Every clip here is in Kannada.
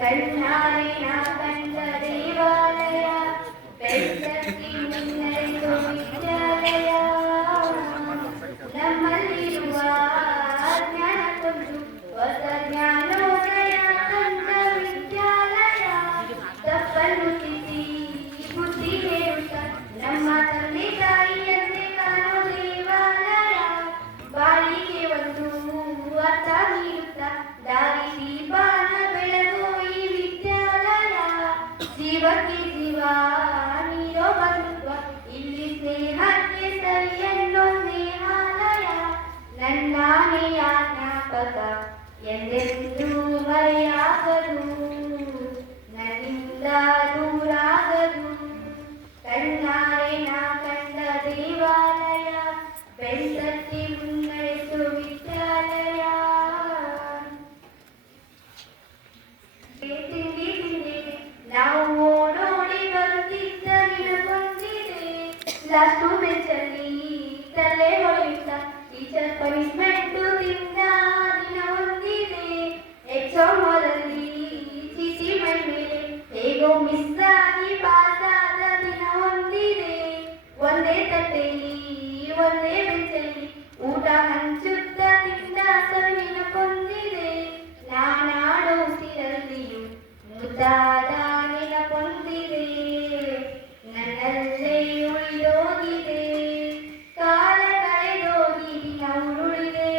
ಕಣ್ಣಾರೆ ನಾ ಕಂಡ ದೇವಾಲಯ ಬೆಳಕಿ ಮುನ್ನಡೆಸೋ ವಿದ್ಯಾಲಯ ನಮ್ಮಲ್ಲಿರುವ ಜ್ಞಾನ ಕೊಂದು ಹೊಸ ಜ್ಞಾನೋದಯ ಕಂಡ ವಿದ್ಯಾಲಯ ತಪ್ಪನ್ನು ತಿದ್ದಿ ಬುದ್ಧಿ ಹೇಳುತ್ತ ನಮ್ಮ ತಂದೆ ತಾಯಿಯಂತೆ ಕಾಣೋ ದೇವಾಲಯ ಬಾಳಿಗೆ ಒಂದು ಅರ್ಥ ನೀಡುತ್ತ ದಾರಿ ದೀಪಾನ ಬೆಳಗೋ ಈ ವಿದ್ಯಾಲಯ ಜೀವಕ್ಕೆ ಜೀವ ನೀಡೋ ಬಂಧುತ್ವ ಇಲ್ಲಿ ಸ್ನೇಹಕ್ಕೆ ಸರಿ ಎನ್ನೋ ಸ್ನೇಹಾಲಯ ನನ್ನಾನೆಯ ಜ್ಞಾಪಕ ಎಂದೆಂದೂ ಮರೆಯಾಗದು ನನ್ನಿಂದ ದೂರಾಗದು ಕಣ್ಣಾರೆ ನಾ ಕಂಡ ದೇವಾಲಯ ಬೆಳಕಿ ಮುನ್ನಡೆಸೋ ವಿದ್ಯಾಲಯ ತಿಂಡಿ ನಾವು ಓಡೋಡಿ ಬರುತ್ತಿದ್ದ ನೆನಪೊಂದಿದೆ ಲಾಸ್ಟು ಬೆಂಚಲ್ಲಿ ತಲೆ ಹೊಳೆಯುತ್ತ ಟೀಚರ್ ಪನಿಷ್ಮೆಂಟ್ ತಿಂದ ದಿನ ಹೊಂದಿದೆ ಎಕ್ಸಾಮ್ ಹಾಲಲ್ಲಿ ಚೀಟಿ ಮೈ ಮೇಲೆ ಹೇಗೋ ಮಿಸ್ ಆಗಿ ಪಾಸ್ ಆದ ದಿನ ಹೊಂದಿದೆ ಒಂದೇ ತಟ್ಟೆಯಲ್ಲಿ ಒಂದೇ ಬೆಂಚಲ್ಲಿ ಊಟ ಹಂಚುತ್ತ ತಿಂದ ಸವಿನ ಕೊಂದಿದೆ ನಾನಾಡೋ ಉಸಿರಲ್ಲಿಯೂ ಮುದ್ದಾದ ನೆನಪೊಂದಿದೆ ನನ್ನಲ್ಲೇ ಉಳಿದೋಗಿದೆ ಕಾಲ ಕಳೆದೋಗಿ ದಿನ ಉರುಳಿದೆ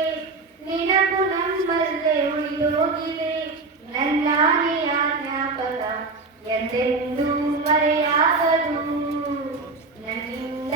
ನೆನಪು ನಮ್ಮಲ್ಲೇ ಉಳಿದೋಗಿದೆ ನನ್ನಾನೆಯ ಜ್ಞಾಪಕ ಎಂದೆಂದೂ ಮರೆಯಾಗದು ನನ್ನಿಂದ